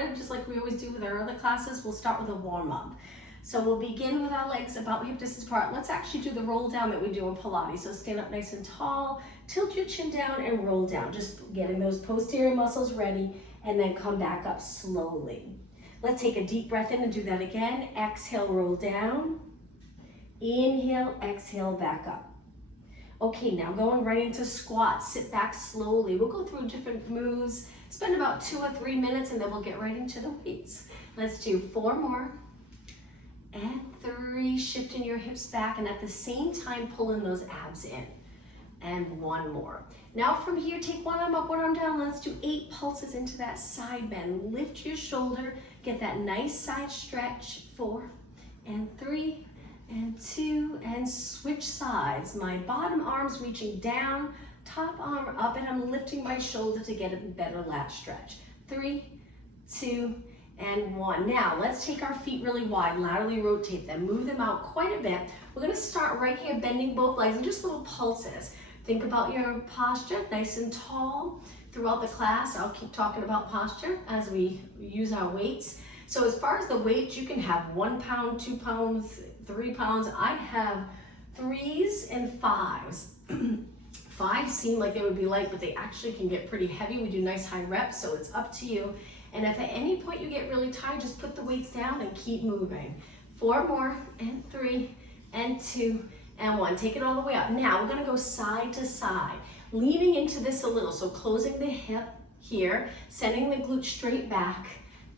started, just like we always do with our other classes, we'll start with a warm-up. So we'll begin with our legs about hip distance apart. Let's actually do the roll down that we do in Pilates. So stand up nice and tall, tilt your chin down and roll down. Just getting those posterior muscles ready and then come back up slowly. Let's take a deep breath in and do that again. Exhale, roll down. Inhale, exhale, back up. Okay, now going right into squats. Sit back slowly. We'll go through different moves, spend about 2 or 3 minutes, and then we'll get right into the weights. Let's do 4 more. And 3, shifting your hips back, and at the same time, pulling those abs in. And 1 more. Now from here, take one arm up, one arm down. Let's do 8 pulses into that side bend. Lift your shoulder, get that nice side stretch. 4 and 3 and 2, and switch sides. My bottom arm's reaching down, top arm up, and I'm lifting my shoulder to get a better lat stretch. 3, 2, and 1. Now, let's take our feet really wide, laterally rotate them, move them out quite a bit. We're gonna start right here, bending both legs, and just little pulses. Think about your posture, nice and tall. Throughout the class, I'll keep talking about posture as we use our weights. So as far as the weights, you can have 1 pound, 2 pounds, 3 pounds. I have 3s and 5s. 5s seem like they would be light, but they actually can get pretty heavy. We do nice high reps, so it's up to you. And if at any point you get really tired, just put the weights down and keep moving. 4 more, and 3, and 2, and 1. Take it all the way up. Now we're gonna go side to side, leaning into this a little. So closing the hip here, sending the glute straight back.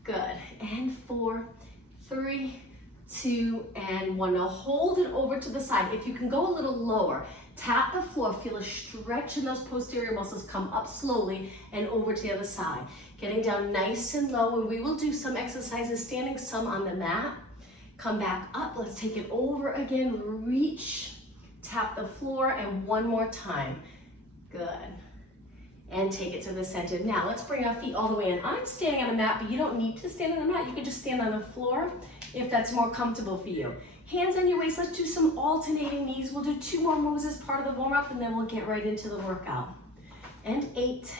Good, and 4, 3, 2, and 1. Now hold it over to the side. If you can go a little lower, tap the floor, feel a stretch in those posterior muscles, come up slowly and over to the other side. Getting down nice and low, and we will do some exercises standing, some on the mat. Come back up, let's take it over again, reach, tap the floor, and 1 more time. Good. And take it to the center. Now let's bring our feet all the way in. I'm standing on a mat, but you don't need to stand on a mat. You can just stand on the floor if that's more comfortable for you. Hands on your waist, let's do some alternating knees. We'll do 2 more moves as part of the warm-up, and then we'll get right into the workout. And 8,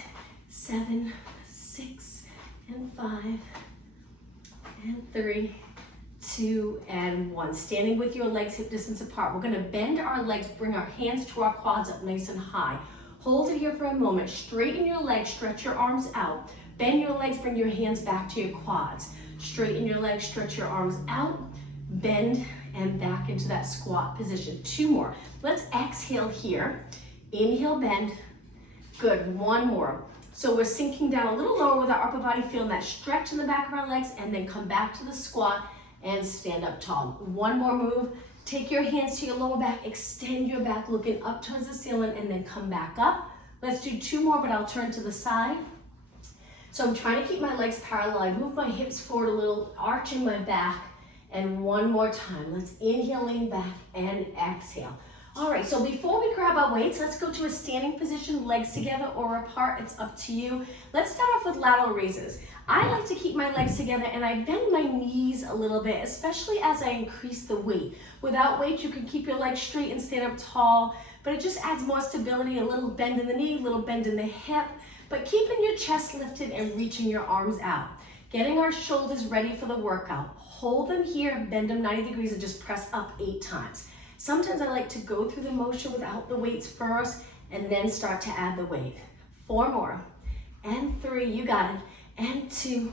7, 6, and 5, and 3, 2, and 1. Standing with your legs hip distance apart. We're gonna bend our legs, bring our hands to our quads up nice and high. Hold it here for a moment. Straighten your legs, stretch your arms out. Bend your legs, bring your hands back to your quads. Straighten your legs, stretch your arms out. Bend and back into that squat position. 2 more. Let's exhale here. Inhale, bend. Good, 1 more. So we're sinking down a little lower with our upper body, feeling that stretch in the back of our legs, and then come back to the squat and stand up tall. 1 more move. Take your hands to your lower back, extend your back, looking up towards the ceiling, and then come back up. Let's do 2 more, but I'll turn to the side. So I'm trying to keep my legs parallel. I move my hips forward a little, arching my back, and 1 more time. Let's inhale, lean back, and exhale. All right, so before we grab our weights, let's go to a standing position, legs together or apart, it's up to you. Let's start off with lateral raises. I like to keep my legs together and I bend my knees a little bit, especially as I increase the weight. Without weight, you can keep your legs straight and stand up tall, but it just adds more stability, a little bend in the knee, a little bend in the hip, but keeping your chest lifted and reaching your arms out. Getting our shoulders ready for the workout. Hold them here, bend them 90 degrees, and just press up 8 times. Sometimes I like to go through the motion without the weights first and then start to add the weight. 4 more, and 3, you got it, and 2,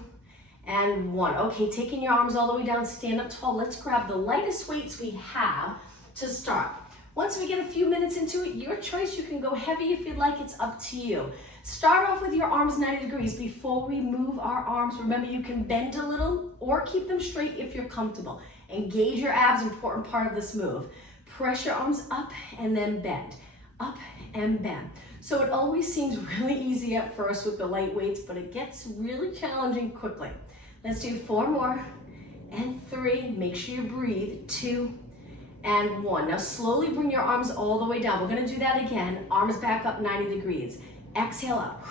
and 1. Okay, taking your arms all the way down, stand up tall. Let's grab the lightest weights we have to start. Once we get a few minutes into it, your choice, you can go heavy if you'd like, it's up to you. Start off with your arms 90 degrees. Before we move our arms, remember you can bend a little or keep them straight if you're comfortable. Engage your abs, important part of this move. Press your arms up and then bend, up and bend. So it always seems really easy at first with the light weights, but it gets really challenging quickly. Let's do 4 more, and 3, make sure you breathe, 2, and 1. Now slowly bring your arms all the way down. We're gonna do that again. Arms back up 90 degrees. Exhale up,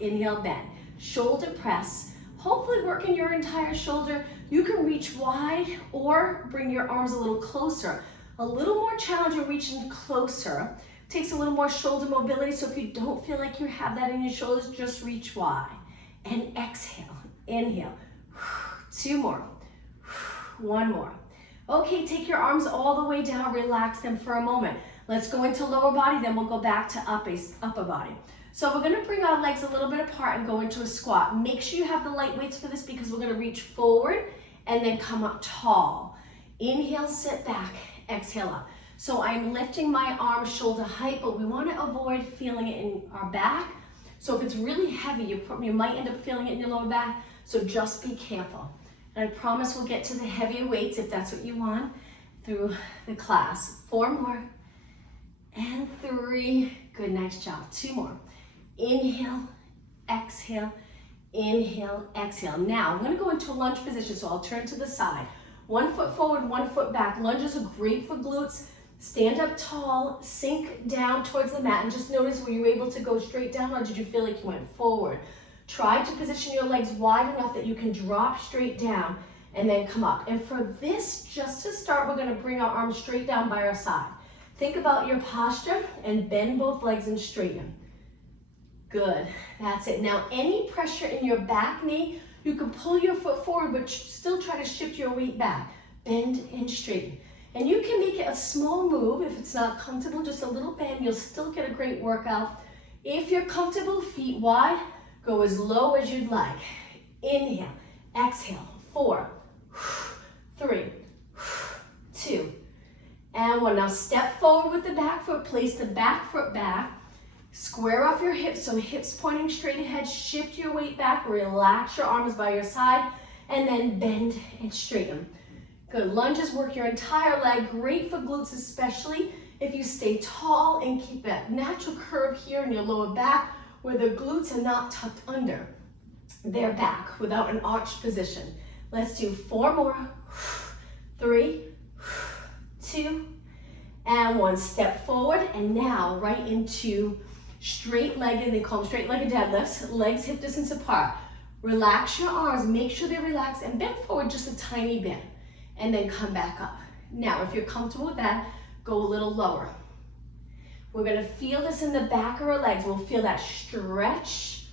inhale, bend. Shoulder press, hopefully working your entire shoulder. You can reach wide or bring your arms a little closer. A little more challenging reaching closer. Takes a little more shoulder mobility, so if you don't feel like you have that in your shoulders, just reach wide. And exhale, inhale, 2 more. 1 more. Okay, take your arms all the way down, relax them for a moment. Let's go into lower body, then we'll go back to upper body. So we're gonna bring our legs a little bit apart and go into a squat. Make sure you have the light weights for this because we're gonna reach forward and then come up tall. Inhale, sit back, exhale up. So I'm lifting my arms shoulder height, but we wanna avoid feeling it in our back. So if it's really heavy, you might end up feeling it in your lower back, so just be careful. And I promise we'll get to the heavier weights if that's what you want through the class. 4 more, and 3, good, nice job. 2 more, inhale, exhale, inhale, exhale. Now, I'm gonna go into a lunge position, so I'll turn to the side. 1 foot forward, 1 foot back. Lunges are great for glutes. Stand up tall, sink down towards the mat, and just notice, were you able to go straight down or did you feel like you went forward? Try to position your legs wide enough that you can drop straight down and then come up. And for this, just to start, we're gonna bring our arms straight down by our side. Think about your posture and bend both legs and straighten. Good, that's it. Now, any pressure in your back knee, you can pull your foot forward, but still try to shift your weight back. Bend and straighten. And you can make it a small move. If it's not comfortable, just a little bend, you'll still get a great workout. If you're comfortable, feet wide, go as low as you'd like. Inhale, exhale, 4, 3, 2, and 1. Now step forward with the back foot, place the back foot back, square off your hips, so hips pointing straight ahead, shift your weight back, relax your arms by your side, and then bend and straighten. Good, lunges work your entire leg, great for glutes, especially if you stay tall and keep that natural curve here in your lower back where the glutes are not tucked under their back without an arched position. Let's do 4 more, 3, 2, and 1. Step forward, and now right into straight-legged, they call them straight-legged deadlifts, legs hip distance apart. Relax your arms, make sure they're relaxed, and bend forward just a tiny bit, and then come back up. Now, if you're comfortable with that, go a little lower. We're gonna feel this in the back of our legs. We'll feel that stretch,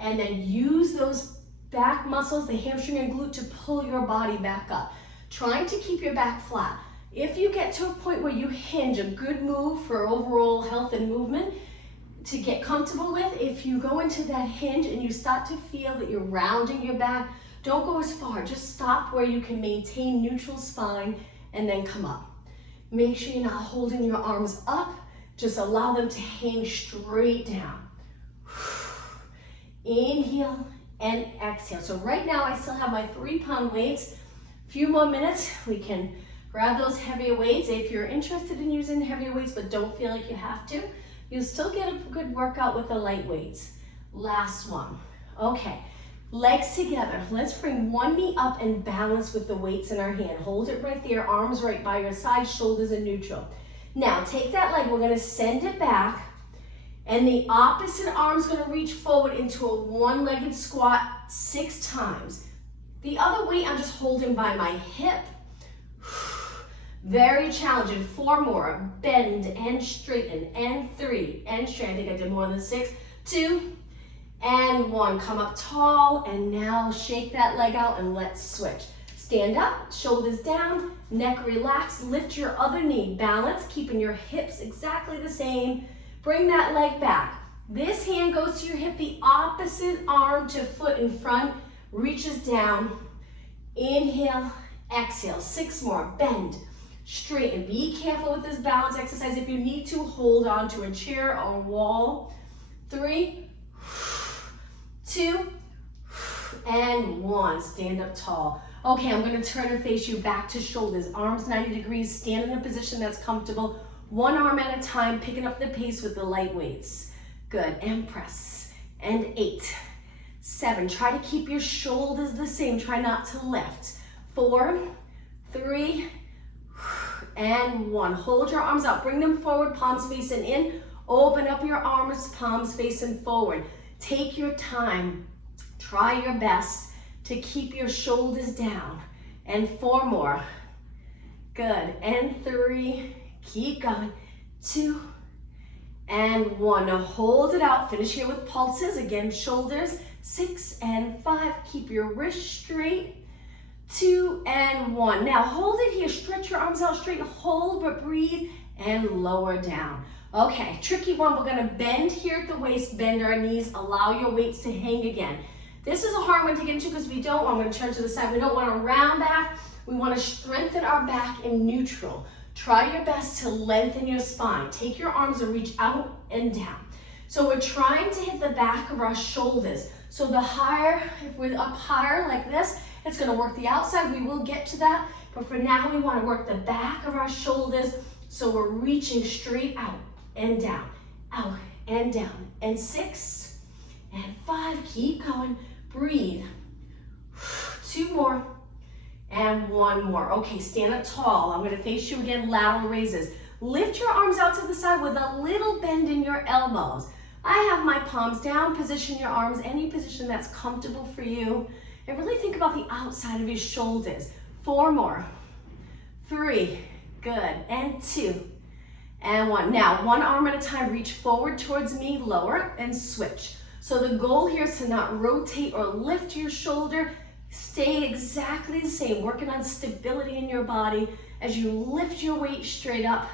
and then use those back muscles, the hamstring and glute, to pull your body back up. Trying to keep your back flat. If you get to a point where you hinge, a good move for overall health and movement to get comfortable with, if you go into that hinge and you start to feel that you're rounding your back, don't go as far, just stop where you can maintain neutral spine and then come up. Make sure you're not holding your arms up, just allow them to hang straight down. Inhale and exhale. So right now I still have my 3-pound weights. A few more minutes, we can grab those heavier weights. If you're interested in using heavier weights but don't feel like you have to, you'll still get a good workout with the light weights. Last one. Okay, legs together. Let's bring one knee up and balance with the weights in our hand. Hold it right there, arms right by your side, shoulders in neutral. Now take that leg, we're gonna send it back, and the opposite arm's gonna reach forward into a one-legged squat 6 times. The other weight I'm just holding by my hip. Very challenging. 4 more. Bend and straighten. And 3 and straighten. I think I did more than 6. 2 and 1. Come up tall, and now shake that leg out and let's switch. Stand up, shoulders down, neck relaxed. Lift your other knee. Balance, keeping your hips exactly the same. Bring that leg back. This hand goes to your hip. The opposite arm to foot in front reaches down. Inhale, exhale. 6 more. Bend, straighten. Be careful with this balance exercise. If you need to, hold on to a chair or wall. 3, 2, and 1. Stand up tall. Okay, I'm gonna turn and face you back to shoulders. Arms 90 degrees, stand in a position that's comfortable. 1 arm at a time, picking up the pace with the light weights. Good, and press. And 8, 7, try to keep your shoulders the same. Try not to lift. 4, 3, and 1. Hold your arms out, bring them forward, palms facing in. Open up your arms, palms facing forward. Take your time. Try your best to keep your shoulders down. And 4 more. Good, and 3, keep going. 2, and 1. Now hold it out. Finish here with pulses. Again, shoulders 6 and 5. Keep your wrist straight. 2 and 1. Now hold it here. Stretch your arms out straight. Hold, but breathe and lower down. Okay, tricky one. We're gonna bend here at the waist, bend our knees, allow your weights to hang again. This is a hard one to get into because we don't, I'm gonna turn to the side, we don't want to round back. We want to strengthen our back in neutral. Try your best to lengthen your spine. Take your arms and reach out and down. So we're trying to hit the back of our shoulders. So the higher, if we're up higher like this, it's gonna work the outside. We will get to that, but for now we wanna work the back of our shoulders so we're reaching straight out and down, and 6 and 5, keep going, breathe. 2 more, and 1 more. Okay, stand up tall. I'm gonna face you again, lateral raises. Lift your arms out to the side with a little bend in your elbows. I have my palms down. Position your arms any position that's comfortable for you. And really think about the outside of your shoulders. 4 more. 3, good, and 2, and 1. Now, one arm at a time, reach forward towards me, lower, and switch. So the goal here is to not rotate or lift your shoulder. Stay exactly the same, working on stability in your body as you lift your weight straight up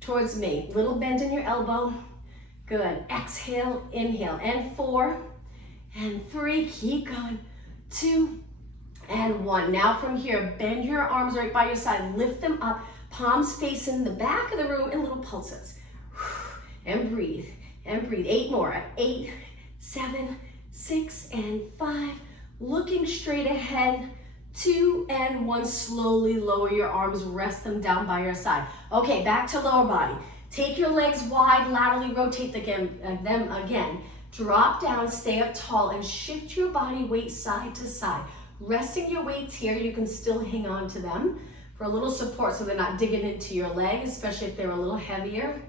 towards me. Little bend in your elbow. Good. Exhale, inhale, and 4, and 3. Keep going. 2, and 1. Now from here, bend your arms right by your side. Lift them up. Palms facing the back of the room in little pulses. And breathe, and breathe. 8 more. 8, 7, 6, and 5. Looking straight ahead. 2 and 1. Slowly lower your arms. Rest them down by your side. Okay, back to lower body. Take your legs wide, laterally rotate them again. Drop down, stay up tall, and shift your body weight side to side. Resting your weights here, you can still hang on to them for a little support so they're not digging into your legs, especially if they're a little heavier.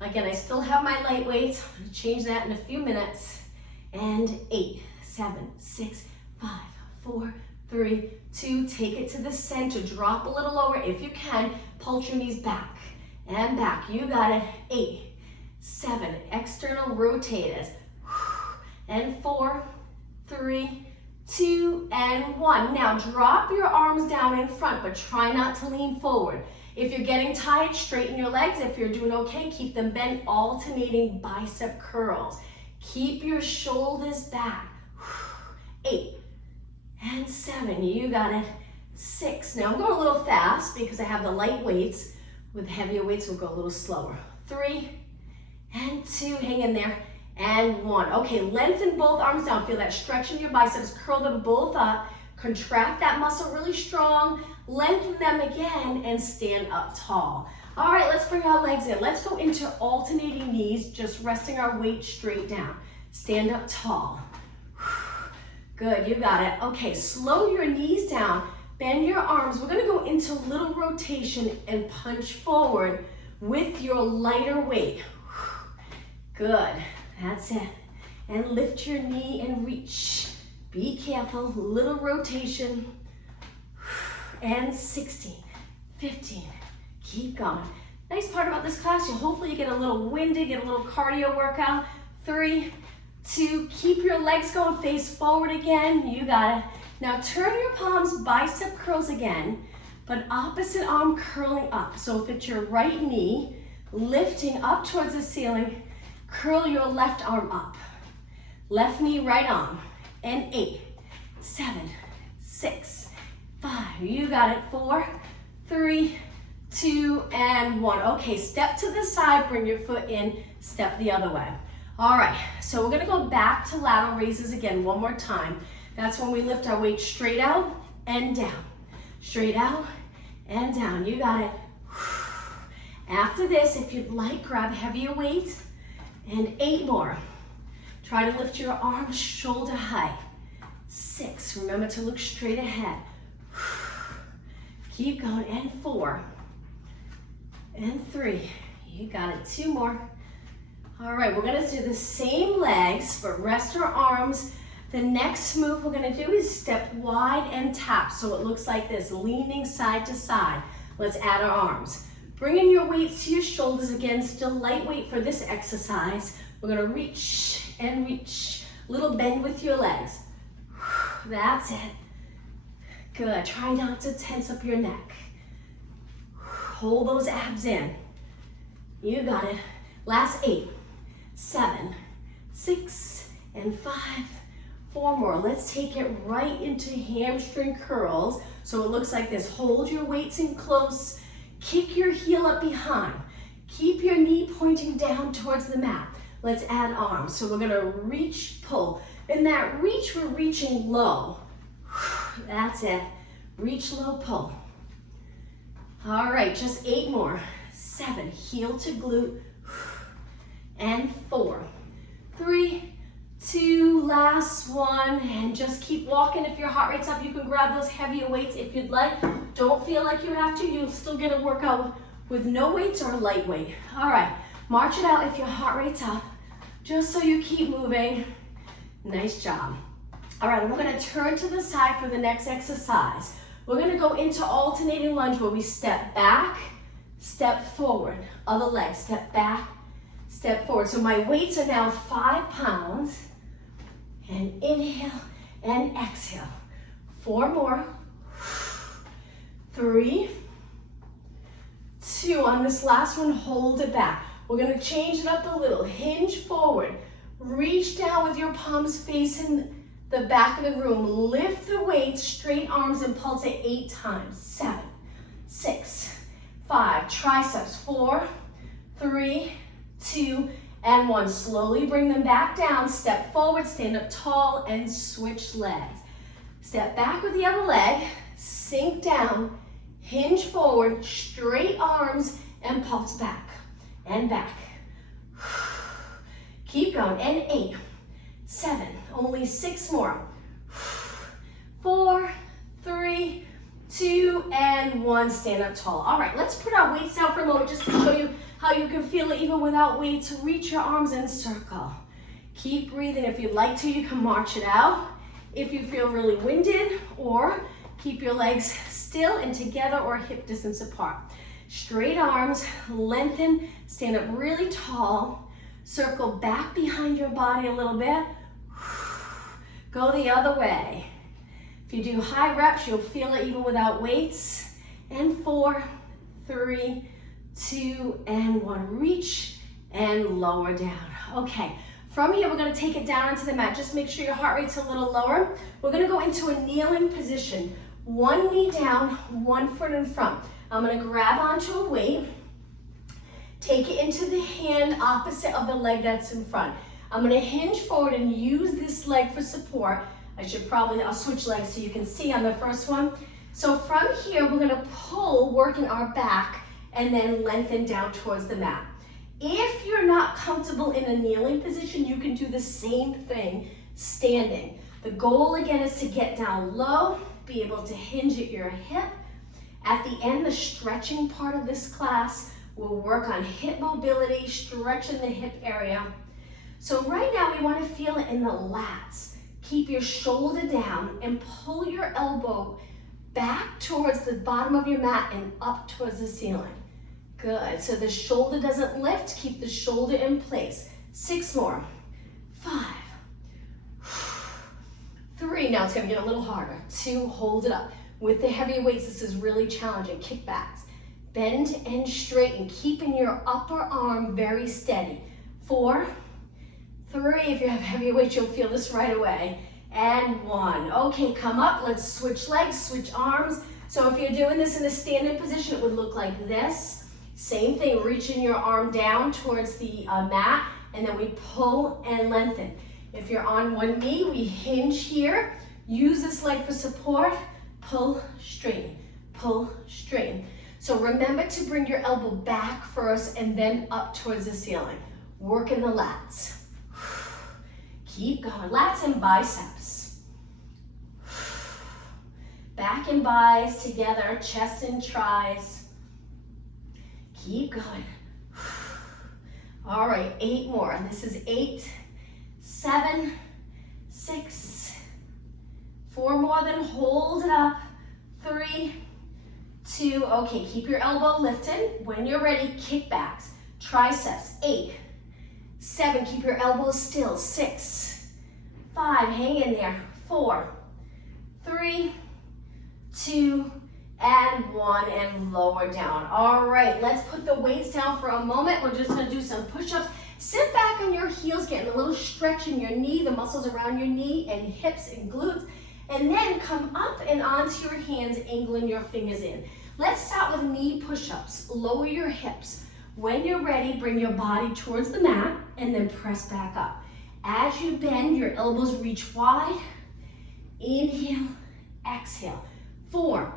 Again, I still have my light weights. I'm gonna change that in a few minutes. And 8, 7, 6, 5, 4, 3, 2. Take it to the center. Drop a little lower if you can. Pulse your knees back and back. You got it. 8, 7. External rotators. And 4, 3, 2, and 1. Now drop your arms down in front, but try not to lean forward. If you're getting tired, straighten your legs. If you're doing okay, keep them bent, alternating bicep curls. Keep your shoulders back. 8 and 7. You got it. 6. Now I'm going a little fast because I have the light weights. With heavier weights, we'll go a little slower. 3 and 2. Hang in there. And 1. Okay, lengthen both arms down. Feel that stretch in your biceps. Curl them both up. Contract that muscle really strong. Lengthen them again and stand up tall. All right, let's bring our legs in. Let's go into alternating knees, just resting our weight straight down. Stand up tall. Good, you got it. Okay, slow your knees down. Bend your arms. We're gonna go into little rotation and punch forward with your lighter weight. Good. That's it. And lift your knee and reach. Be careful. Little rotation. And 16, 15. Keep going. Nice part about this class, hopefully you get a little winded, get a little cardio workout. 3, 2, keep your legs going, face forward again. You got it. Now turn your palms, bicep curls again, but opposite arm curling up. So if it's your right knee, lifting up towards the ceiling, curl your left arm up. Left knee, right arm. And 8, 7, 6, 5. You got it. 4, 3, 2, and 1. Okay, step to the side, bring your foot in, step the other way. All right, so we're gonna go back to lateral raises again one more time. That's when we lift our weight straight out and down. Straight out and down. You got it. After this, if you'd like, grab heavier weight. And 8 more. Try to lift your arms shoulder height. 6, remember to look straight ahead. Keep going, and 4, and 3. You got it, 2 more. All right, we're gonna do the same legs, but rest our arms. The next move we're gonna do is step wide and tap, so it looks like this, leaning side to side. Let's add our arms. Bringing your weights to your shoulders again, still lightweight for this exercise. We're gonna reach and reach. Little bend with your legs. That's it. Good. Try not to tense up your neck. Hold those abs in. You got it. Last 8, 7, 6, and 5. 4 more. Let's take it right into hamstring curls. So it looks like this. Hold your weights in close. Kick your heel up behind. Keep your knee pointing down towards the mat. Let's add arms. So we're gonna reach, pull. In that reach, we're reaching low. That's it. Reach, low, pull. All right, just 8 more. 7, heel to glute. And 4, 3, 2, last one. And just keep walking. If your heart rate's up, you can grab those heavier weights if you'd like. Don't feel like you have to. You'll still get a workout with no weights or lightweight. All right, march it out if your heart rate's up, just so you keep moving. Nice job. All right, we're gonna turn to the side for the next exercise. We're gonna go into alternating lunge where we step back, step forward. Other leg, step back, step forward. So my weights are now 5 pounds. And inhale and exhale. 4 more. 3, 2. On this last one, hold it back. We're gonna change it up a little. Hinge forward. Reach down with your palms facing the back of the room. Lift the weight, straight arms, and pulse it 8 times. 7, 6, 5. Triceps. 4, 3, 2, and 1. Slowly bring them back down. Step forward, stand up tall, and switch legs. Step back with the other leg. Sink down. Hinge forward, straight arms, and pulse back and back. Keep going. And 8, 7, only 6 more. 4, 3, 2, and 1. Stand up tall. All right, let's put our weights down for a moment just to show you how you can feel it even without weights. Reach your arms and circle. Keep breathing. If you'd like to, you can march it out. If you feel really winded, or keep your legs still and together or hip distance apart. Straight arms, lengthen, stand up really tall. Circle back behind your body a little bit. Go the other way. If you do high reps, you'll feel it even without weights. And 4, 3, 2, and 1. Reach and lower down. Okay, from here, we're gonna take it down onto the mat. Just make sure your heart rate's a little lower. We're gonna go into a kneeling position. 1 knee down, 1 foot in front. I'm gonna grab onto a weight. Take it into the hand opposite of the leg that's in front. I'm gonna hinge forward and use this leg for support. I'll switch legs so you can see on the first one. So from here, we're gonna pull, working our back, and then lengthen down towards the mat. If you're not comfortable in a kneeling position, you can do the same thing standing. The goal again is to get down low, be able to hinge at your hip. At the end, the stretching part of this class will work on hip mobility, stretching the hip area. So right now we want to feel it in the lats. Keep your shoulder down and pull your elbow back towards the bottom of your mat and up towards the ceiling. Good, so the shoulder doesn't lift, keep the shoulder in place. 6 more, 5, 3, now it's gonna get a little harder. 2, hold it up. With the heavier weights, this is really challenging. Kickbacks. Bend and straighten, keeping your upper arm very steady. 4, 3, if you have heavier weights, you'll feel this right away. And 1. Okay, come up, let's switch legs, switch arms. So if you're doing this in a standing position, it would look like this. Same thing, reaching your arm down towards the mat, and then we pull and lengthen. If you're on one knee, we hinge here. Use this leg for support. Pull, straighten, pull, straighten. So remember to bring your elbow back first and then up towards the ceiling. Working the lats. Keep going, lats and biceps. Back and bis together, chest and tris. Keep going. All right, 8 more. This is 8, 7, 6, 4 more, then hold it up. 3, 2, okay, keep your elbow lifted. When you're ready, kickbacks, triceps. 8, 7, keep your elbows still. 6, 5, hang in there, 4, 3, 2, and 1, and lower down. All right, let's put the weights down for a moment. We're just gonna do some push-ups. Sit back on your heels, getting a little stretch in your knee, the muscles around your knee and hips and glutes, and then come up and onto your hands, angling your fingers in. Let's start with knee push-ups. Lower your hips. When you're ready, bring your body towards the mat and then press back up. As you bend, your elbows reach wide. Inhale, exhale. 4,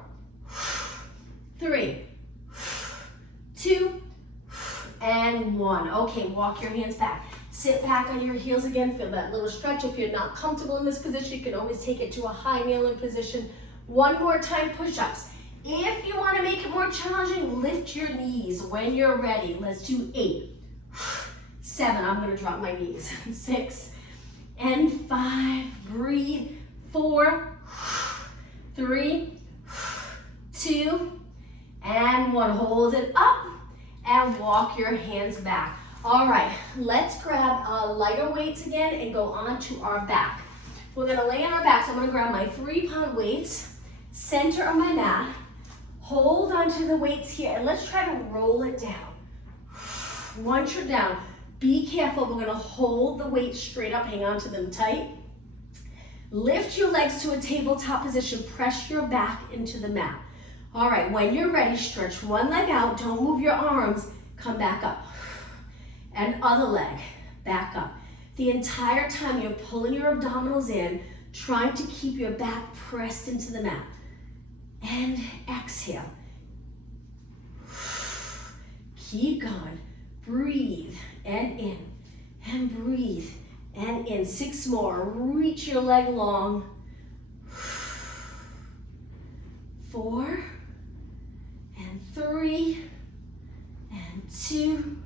3, 2, and 1. Okay, walk your hands back. Sit back on your heels again. Feel that little stretch. If you're not comfortable in this position, you can always take it to a high kneeling position. One more time, push-ups. If you want to make it more challenging, lift your knees when you're ready. Let's do 8, 7, I'm going to drop my knees, 6, and 5, breathe, 4, 3, 2, and 1. Hold it up and walk your hands back. All right, let's grab lighter weights again and go onto our back. We're going to lay on our back, so I'm going to grab my 3-pound weights, center of my mat, hold onto the weights here, and let's try to roll it down. Once you're down, be careful. We're going to hold the weights straight up, hang on to them tight. Lift your legs to a tabletop position, press your back into the mat. All right, when you're ready, stretch one leg out, don't move your arms, come back up. And other leg, back up. The entire time you're pulling your abdominals in, trying to keep your back pressed into the mat. And exhale. Keep going. Breathe and in. And breathe and in. 6 more. Reach your leg long. 4, and 3, and 2,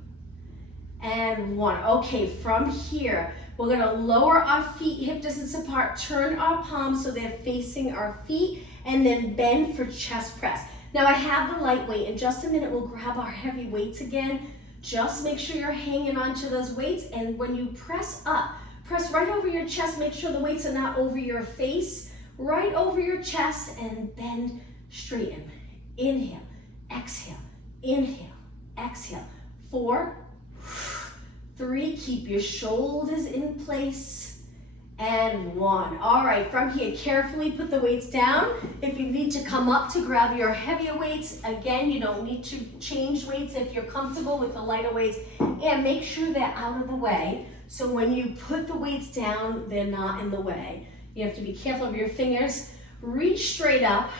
and 1. Okay, from here, we're gonna lower our feet hip distance apart, turn our palms so they're facing our feet, and then bend for chest press. Now I have the lightweight. In just a minute, we'll grab our heavy weights again. Just make sure you're hanging onto those weights, and when you press up, press right over your chest. Make sure the weights are not over your face, right over your chest, and bend, straighten. Inhale, exhale, inhale, exhale. 4, 3, keep your shoulders in place, and 1. All right, from here, carefully put the weights down. If you need to come up to grab your heavier weights, again, you don't need to change weights if you're comfortable with the lighter weights, and make sure they're out of the way. So when you put the weights down, they're not in the way. You have to be careful of your fingers. Reach straight up,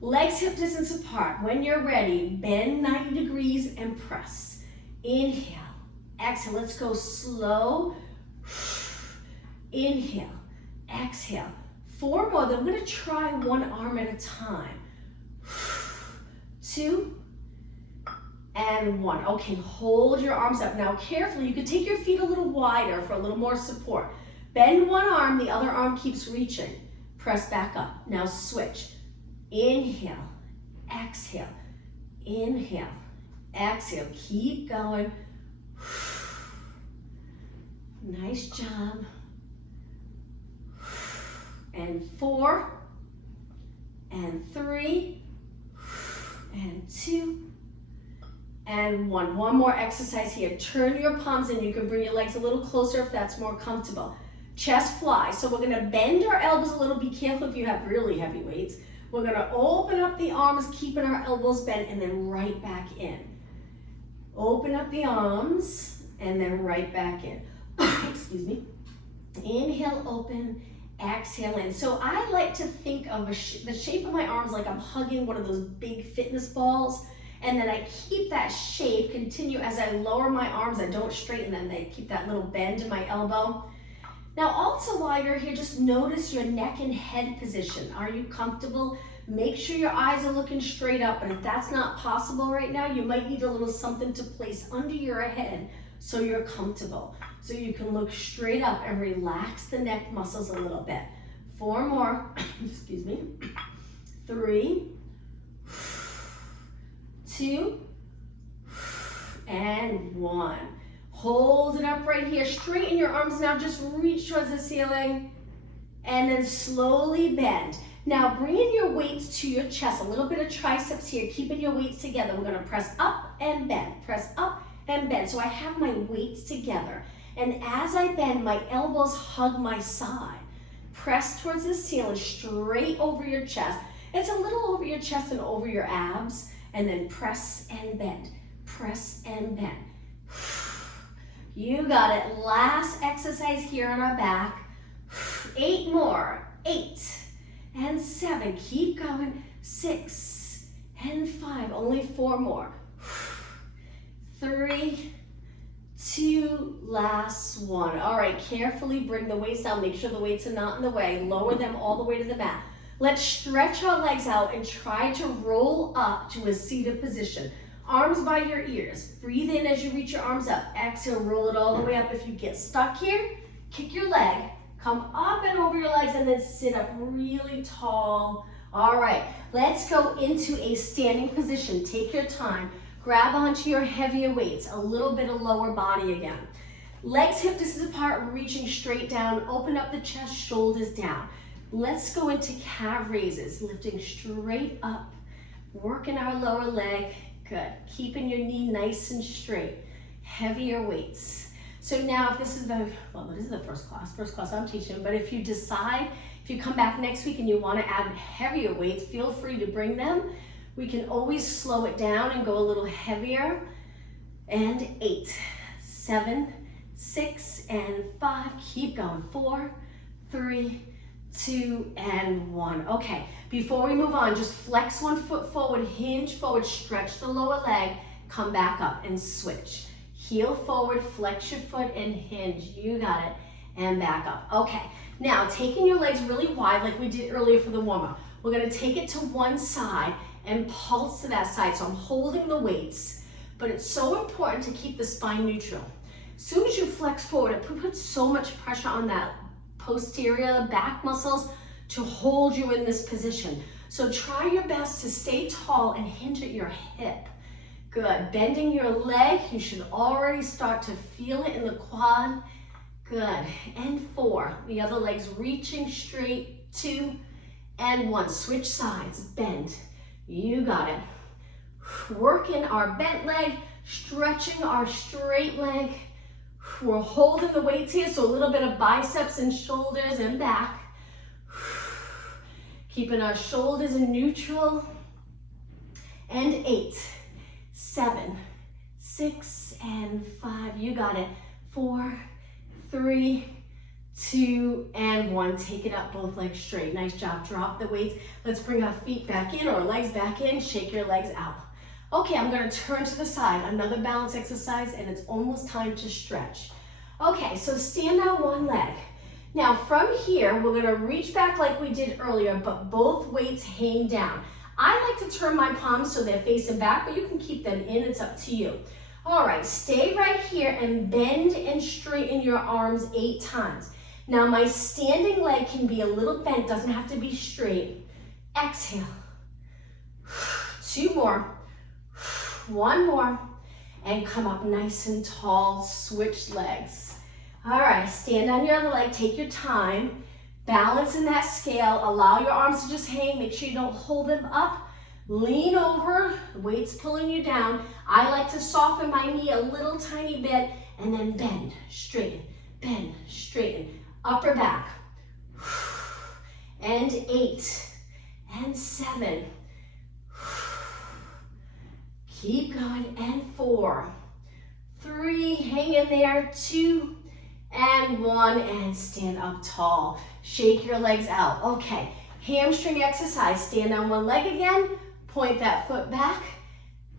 legs hip distance apart. When you're ready, bend 90 degrees and press. Inhale, exhale. Let's go slow. Inhale, exhale. 4 more. Then I'm going to try one arm at a time. 2, and 1. Okay, hold your arms up. Now carefully, you can take your feet a little wider for a little more support. Bend one arm, the other arm keeps reaching. Press back up. Now switch. Inhale, exhale, inhale, exhale. Keep going. Nice job. And 4, and 3, and 2, and 1. One more exercise here. Turn your palms in. You can bring your legs a little closer if that's more comfortable. Chest fly. So we're going to bend our elbows a little. Be careful if you have really heavy weights. We're going to open up the arms, keeping our elbows bent, and then right back in. Open up the arms, and then right back in. Excuse me. Inhale, open. Exhale in. So I like to think of the shape of my arms like I'm hugging one of those big fitness balls, and then I keep that shape, continue as I lower my arms. I don't straighten them. They keep that little bend in my elbow. Now also while you're here, just notice your neck and head position. Are you comfortable? Make sure your eyes are looking straight up, and if that's not possible right now, you might need a little something to place under your head so you're comfortable. So you can look straight up and relax the neck muscles a little bit. 4 more, excuse me. 3, 2, and 1. Hold it up right here. Straighten your arms now. Just reach towards the ceiling and then slowly bend. Now bringing your weights to your chest, a little bit of triceps here, keeping your weights together. We're gonna press up and bend, press up and bend. So I have my weights together. And as I bend, my elbows hug my side. Press towards the ceiling, straight over your chest. It's a little over your chest and over your abs. And then press and bend, press and bend. You got it. Last exercise here on our back. 8 more. 8 and 7. Keep going. 6 and 5. Only 4 more. 3, 2, last 1. All right, carefully bring the weights down. Make sure the weights are not in the way. Lower them all the way to the mat. Let's stretch our legs out and try to roll up to a seated position. Arms by your ears. Breathe in as you reach your arms up. Exhale, roll it all the way up. If you get stuck here, kick your leg. Come up and over your legs and then sit up really tall. All right, let's go into a standing position. Take your time. Grab onto your heavier weights. A little bit of lower body again. Legs hip distance apart, reaching straight down. Open up the chest, shoulders down. Let's go into calf raises. Lifting straight up. Working our lower leg. Good. Keeping your knee nice and straight. Heavier weights. So now if this is the first class I'm teaching, but if you decide, if you come back next week and you want to add heavier weights, feel free to bring them. We can always slow it down and go a little heavier. And 8, 7, 6, and 5. Keep going. 4, 3, 2, and 1. Okay, before we move on, just flex one foot forward, hinge forward, stretch the lower leg, come back up and switch. Heel forward, flex your foot and hinge. You got it. And back up. Okay, now taking your legs really wide like we did earlier for the warm-up. We're gonna take it to one side and pulse to that side. So I'm holding the weights, but it's so important to keep the spine neutral. As soon as you flex forward, it puts so much pressure on that posterior back muscles to hold you in this position. So try your best to stay tall and hinge at your hip. Good. Bending your leg, you should already start to feel it in the quad. Good. And 4. The other leg's reaching straight. 2 and 1. Switch sides. Bend. You got it. Working our bent leg, stretching our straight leg. We're holding the weights here, so a little bit of biceps and shoulders and back. Keeping our shoulders in neutral. And 8, 7, 6, and 5. You got it. 4, 3, 2, and 1. Take it up, both legs straight. Nice job. Drop the weights. Let's bring our feet back in or legs back in. Shake your legs out. Okay, I'm gonna turn to the side. Another balance exercise, and it's almost time to stretch. Okay, so stand on one leg. Now from here, we're gonna reach back like we did earlier, but both weights hang down. I like to turn my palms so they're facing back, but you can keep them in, it's up to you. All right, stay right here and bend and straighten your arms 8 times. Now my standing leg can be a little bent, doesn't have to be straight. Exhale. 2 more. 1 more. And come up nice and tall, switch legs. All right, stand on your other leg, take your time. Balance in that scale, allow your arms to just hang, make sure you don't hold them up. Lean over, the weight's pulling you down. I like to soften my knee a little tiny bit and then bend, straighten, upper back. And 8, and 7. Keep going, and 4, 3, hang in there, 2, and 1, and stand up tall. Shake your legs out. Okay, hamstring exercise. Stand on one leg again, point that foot back,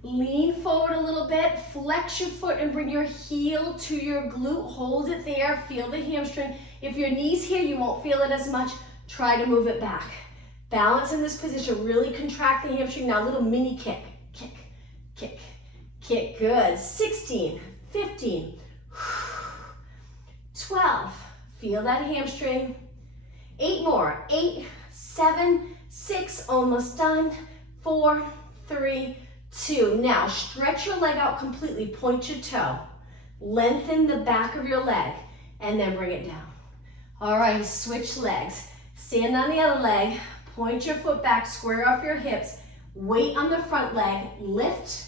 lean forward a little bit, flex your foot and bring your heel to your glute. Hold it there, feel the hamstring. If your knee's here, you won't feel it as much. Try to move it back. Balance in this position, really contract the hamstring. Now a little mini kick, kick, kick, kick. Good. 16, 15, 12. Feel that hamstring. 8 more. 8, 7, 6, almost done. 4, 3, 2. Now stretch your leg out completely. Point your toe. Lengthen the back of your leg and then bring it down. All right, switch legs. Stand on the other leg, point your foot back, square off your hips, weight on the front leg, lift,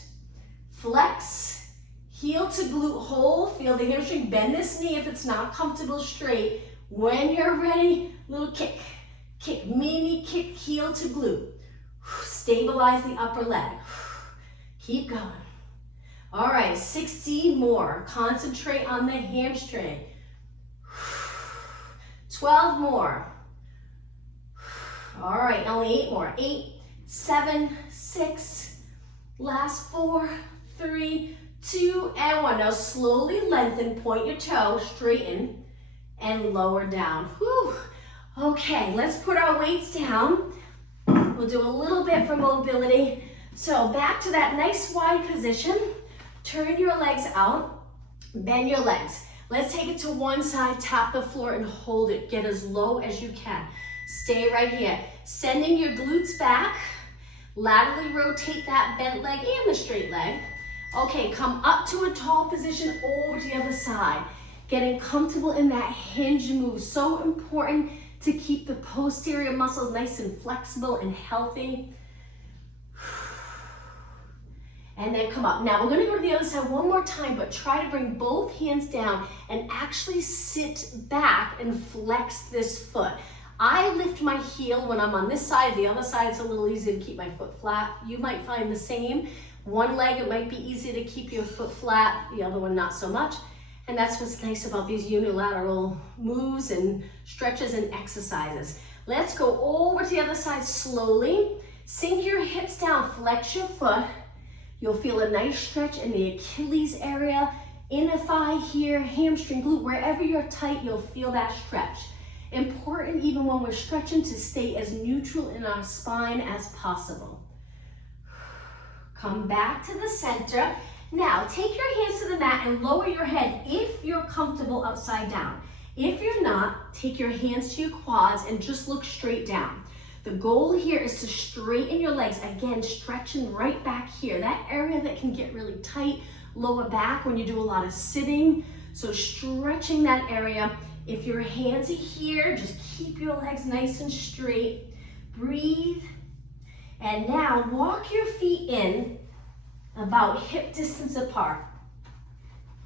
flex, heel to glute, hold, feel the hamstring, bend this knee if it's not comfortable straight. When you're ready, little kick, kick, mini kick, heel to glute. Stabilize the upper leg. Keep going. All right, 60 more. Concentrate on the hamstring. 12 more. All right, only 8 more. 8, 7, 6, last 4, 3, 2, and 1. Now slowly lengthen, point your toe, straighten, and lower down. Whew. Okay, let's put our weights down. We'll do a little bit for mobility. So back to that nice wide position. Turn your legs out, bend your legs. Let's take it to one side, tap the floor and hold it. Get as low as you can. Stay right here. Sending your glutes back. Laterally rotate that bent leg and the straight leg. Okay, come up to a tall position over to the other side. Getting comfortable in that hinge move. So important to keep the posterior muscles nice and flexible and healthy. And then come up. Now we're gonna go to the other side one more time, but try to bring both hands down and actually sit back and flex this foot. I lift my heel when I'm on this side. The other side, it's a little easier to keep my foot flat. You might find the same. One leg, it might be easier to keep your foot flat. The other one, not so much. And that's what's nice about these unilateral moves and stretches and exercises. Let's go over to the other side slowly. Sink your hips down, flex your foot. You'll feel a nice stretch in the Achilles area, inner thigh here, hamstring, glute, wherever you're tight, you'll feel that stretch. Important even when we're stretching to stay as neutral in our spine as possible. Come back to the center. Now, take your hands to the mat and lower your head if you're comfortable upside down. If you're not, take your hands to your quads and just look straight down. The goal here is to straighten your legs. Again, stretching right back here. That area that can get really tight, lower back when you do a lot of sitting. So stretching that area. If your hands are here, just keep your legs nice and straight. Breathe. And now walk your feet in about hip distance apart.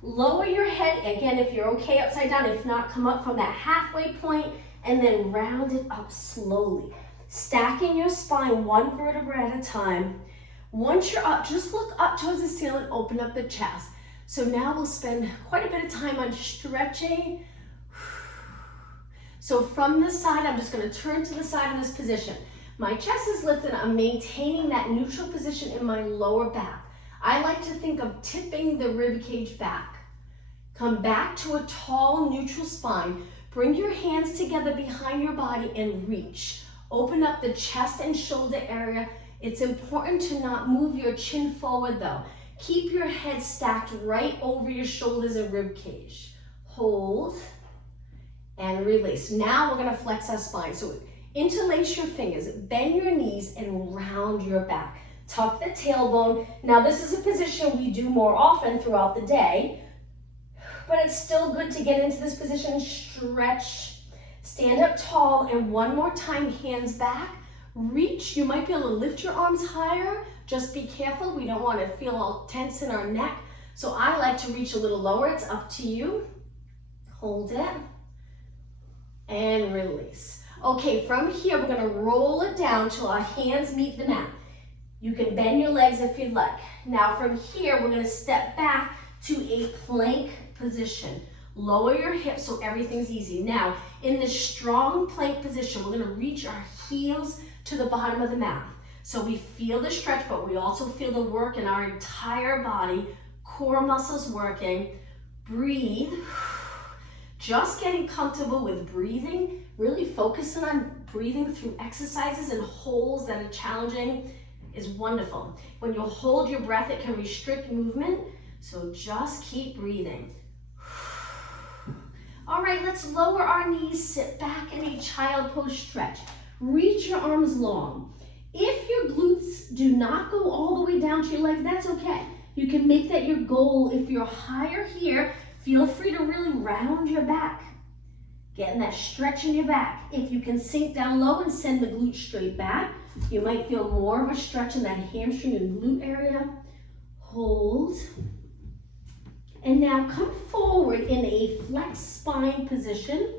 Lower your head, again, if you're okay upside down. If not, come up from that halfway point and then round it up slowly. Stacking your spine one vertebra at a time. Once you're up, just look up towards the ceiling, open up the chest. So now we'll spend quite a bit of time on stretching. So from this side, I'm just going to turn to the side in this position. My chest is lifted. I'm maintaining that neutral position in my lower back. I like to think of tipping the rib cage back. Come back to a tall, neutral spine. Bring your hands together behind your body and reach. Open up the chest and shoulder area. It's important to not move your chin forward though. Keep your head stacked right over your shoulders and rib cage. Hold and release. Now we're gonna flex our spine. So interlace your fingers, bend your knees and round your back. Tuck the tailbone. Now this is a position we do more often throughout the day, but it's still good to get into this position and stretch. Stand up tall and one more time, hands back. Reach, you might be able to lift your arms higher. Just be careful, we don't want to feel all tense in our neck. So I like to reach a little lower, it's up to you. Hold it and release. Okay, from here we're gonna roll it down till our hands meet the mat. You can bend your legs if you'd like. Now from here, we're gonna step back to a plank position. Lower your hips so everything's easy. Now, in this strong plank position, we're gonna reach our heels to the bottom of the mat. So we feel the stretch, but we also feel the work in our entire body, core muscles working. Breathe. Just getting comfortable with breathing, really focusing on breathing through exercises and holds that are challenging is wonderful. When you hold your breath, it can restrict movement, so just keep breathing. All right, let's lower our knees, sit back in a child pose stretch. Reach your arms long. If your glutes do not go all the way down to your legs, that's okay. You can make that your goal. If you're higher here, feel free to really round your back. Getting that stretch in your back. If you can sink down low and send the glute straight back, you might feel more of a stretch in that hamstring and glute area. Hold. And now come forward in a flex spine position.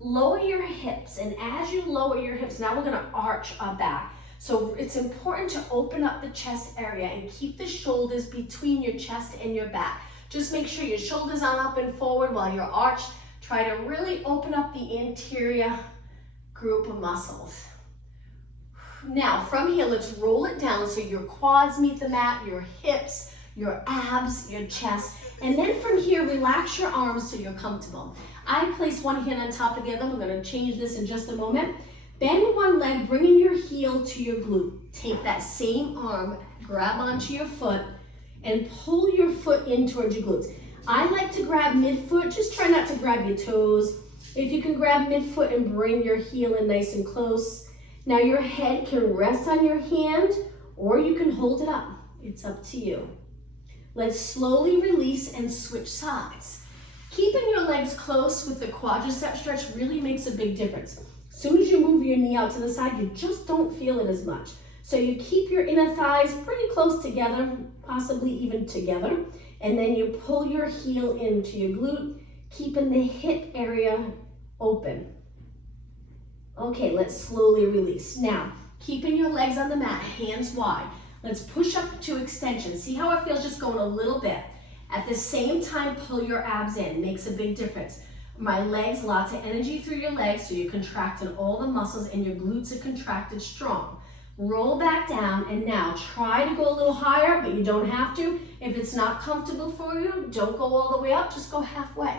Lower your hips, and as you lower your hips, now we're gonna arch our back. So it's important to open up the chest area and keep the shoulders between your chest and your back. Just make sure your shoulders aren't up and forward while you're arched. Try to really open up the anterior group of muscles. Now from here, let's roll it down so your quads meet the mat, your hips, your abs, your chest. And then from here, relax your arms so you're comfortable. I place one hand on top of the other. We're gonna change this in just a moment. Bend one leg, bringing your heel to your glute. Take that same arm, grab onto your foot, and pull your foot in towards your glutes. I like to grab midfoot. Just try not to grab your toes. If you can grab midfoot and bring your heel in nice and close. Now your head can rest on your hand, or you can hold it up. It's up to you. Let's slowly release and switch sides. Keeping your legs close with the quadricep stretch really makes a big difference. As soon as you move your knee out to the side, you just don't feel it as much. So you keep your inner thighs pretty close together, possibly even together, and then you pull your heel into your glute, keeping the hip area open. Okay, let's slowly release. Now, keeping your legs on the mat, hands wide. Let's push up to extension. See how it feels just going a little bit. At the same time, pull your abs in. Makes a big difference. My legs, lots of energy through your legs, so you're contracting all the muscles and your glutes are contracted strong. Roll back down, and now try to go a little higher, but you don't have to. If it's not comfortable for you, don't go all the way up, just go halfway.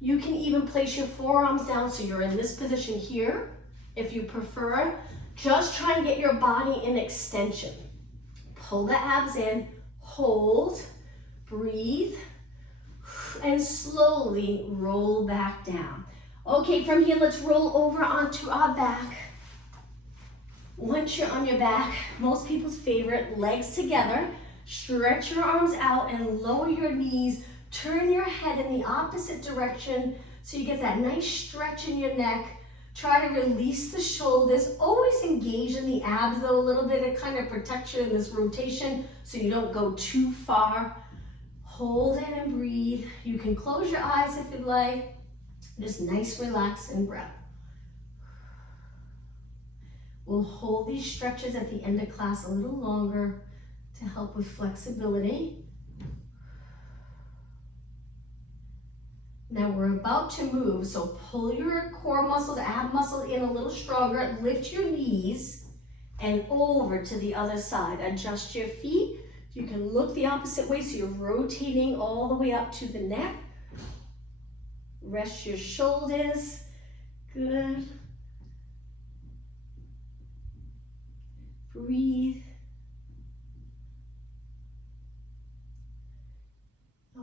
You can even place your forearms down so you're in this position here, if you prefer. Just try and get your body in extension. Pull the abs in, hold, breathe, and slowly roll back down. Okay, from here, let's roll over onto our back. Once you're on your back, most people's favorite, legs together, stretch your arms out and lower your knees. Turn your head in the opposite direction so you get that nice stretch in your neck. Try to release the shoulders. Always engage in the abs though a little bit. It kind of protects you in this rotation so you don't go too far. Hold it and breathe. You can close your eyes if you'd like. Just nice relaxing breath. We'll hold these stretches at the end of class a little longer to help with flexibility. Now we're about to move, so pull your core muscle, the ab muscle in a little stronger. Lift your knees and over to the other side. Adjust your feet. You can look the opposite way, so you're rotating all the way up to the neck. Rest your shoulders. Good. Breathe.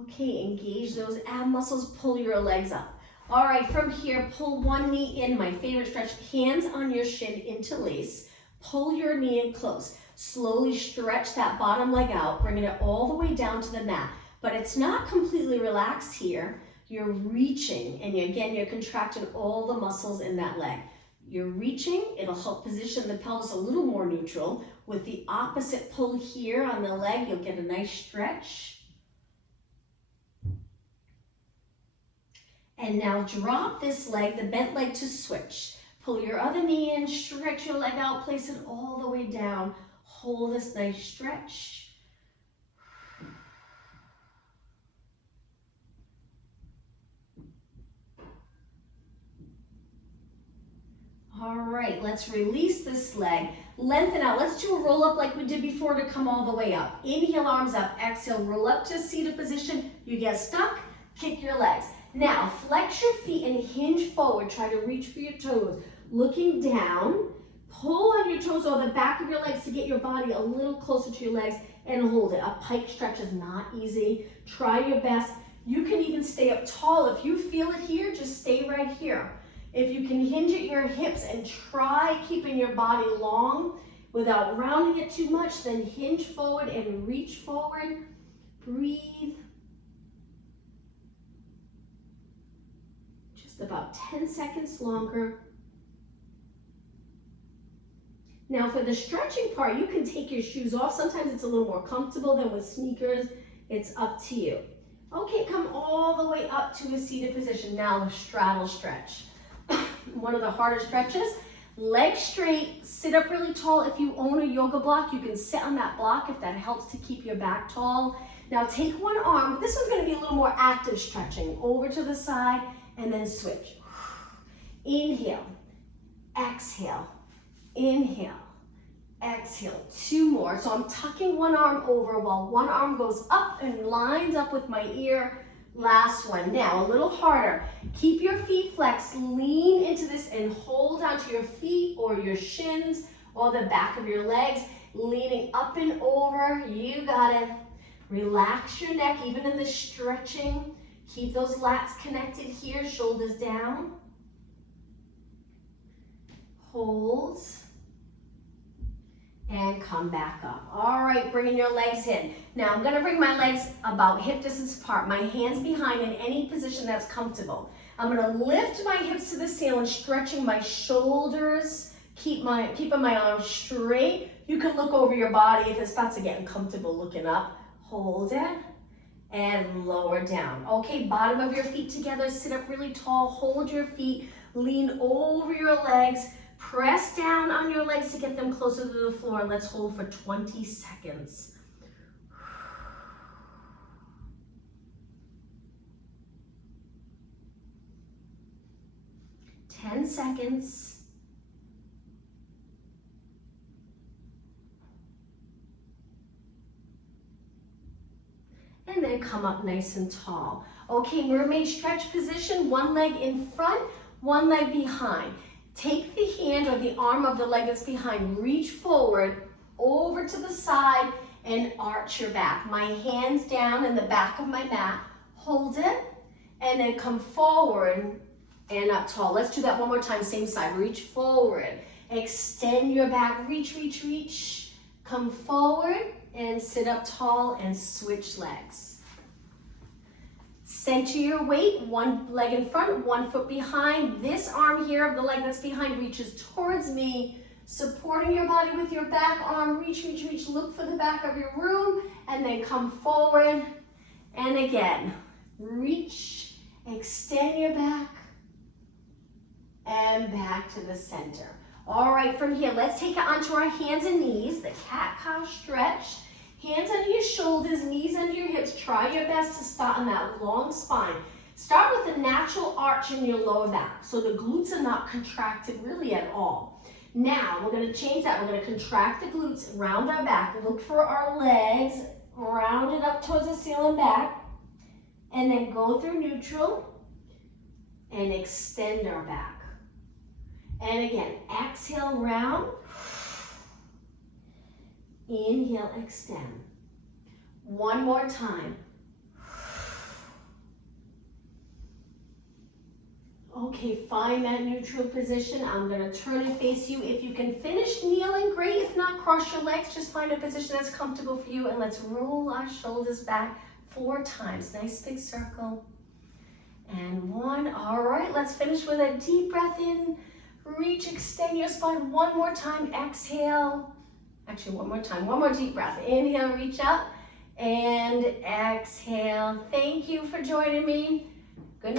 Okay, engage those ab muscles, pull your legs up. All right, from here, pull one knee in, my favorite stretch, hands on your shin into lace. Pull your knee in close. Slowly stretch that bottom leg out, bringing it all the way down to the mat. But it's not completely relaxed here. You're reaching, and again, you're contracting all the muscles in that leg. You're reaching, it'll help position the pelvis a little more neutral. With the opposite pull here on the leg, you'll get a nice stretch. And now drop this leg, the bent leg, to switch. Pull your other knee in, stretch your leg out, place it all the way down. Hold this nice stretch. All right, let's release this leg. Lengthen out. Let's do a roll up like we did before to come all the way up. Inhale, arms up. Exhale, roll up to seated position. You get stuck, kick your legs. Now, flex your feet and hinge forward. Try to reach for your toes. Looking down, pull on your toes or the back of your legs to get your body a little closer to your legs and hold it. A pike stretch is not easy. Try your best. You can even stay up tall. If you feel it here, just stay right here. If you can hinge at your hips and try keeping your body long without rounding it too much, then hinge forward and reach forward. Breathe. Just Just about 10 seconds longer. Now for the stretching part, you can take your shoes off. Sometimes it's a little more comfortable than with sneakers. It's up to you. Okay, come all the way up to a seated position. Now the straddle stretch. One of the harder stretches. Legs straight, sit up really tall. If you own a yoga block, you can sit on that block if that helps to keep your back tall. Now take one arm. This one's going to be a little more active stretching. Over to the side and then switch. Inhale, exhale, inhale, exhale. Two more. So I'm tucking one arm over while one arm goes up and lines up with my ear. Last one. Now a little harder. Keep your feet flexed. Lean into this and hold onto your feet or your shins or the back of your legs. Leaning up and over. You got it. Relax your neck even in the stretching. Keep those lats connected here. Shoulders down. Hold. And come back up. All right, bringing your legs in. Now I'm gonna bring my legs about hip distance apart, my hands behind in any position that's comfortable. I'm gonna lift my hips to the ceiling, stretching my shoulders, keeping my arms straight. You can look over your body if it starts to get uncomfortable looking up. Hold it and lower down. Okay, bottom of your feet together, sit up really tall, hold your feet, lean over your legs. Press down on your legs to get them closer to the floor. Let's hold for 20 seconds. 10 seconds. And then come up nice and tall. Okay, mermaid stretch position, one leg in front, one leg behind. Take the hand or the arm of the leg that's behind, reach forward, over to the side, and arch your back. My hands down in the back of my mat, hold it, and then come forward and up tall. Let's do that one more time, same side. Reach forward, extend your back, reach, reach, reach. Come forward and sit up tall and switch legs. Center your weight, one leg in front, 1 foot behind. This arm here of the leg that's behind reaches towards me, supporting your body with your back arm. Reach, reach, reach. Look for the back of your room and then come forward. And again, reach, extend your back and back to the center. All right, from here, let's take it onto our hands and knees, the cat-cow stretch. Hands under your shoulders, knees under your hips. Try your best to start on that long spine. Start with a natural arch in your lower back, so the glutes are not contracted really at all. Now, we're gonna change that. We're gonna contract the glutes, round our back, look for our legs, round it up towards the ceiling back, and then go through neutral and extend our back. And again, exhale, round. Inhale, extend. One more time. Okay, find that neutral position. I'm gonna turn and face you. If you can finish kneeling, great. If not, cross your legs. Just find a position that's comfortable for you, and let's roll our shoulders back 4 times. Nice big circle. And 1. All right, let's finish with a deep breath in. Reach, extend your spine. One more time, exhale. Actually, one more time, one more deep breath. Inhale, reach up, and exhale. Thank you for joining me.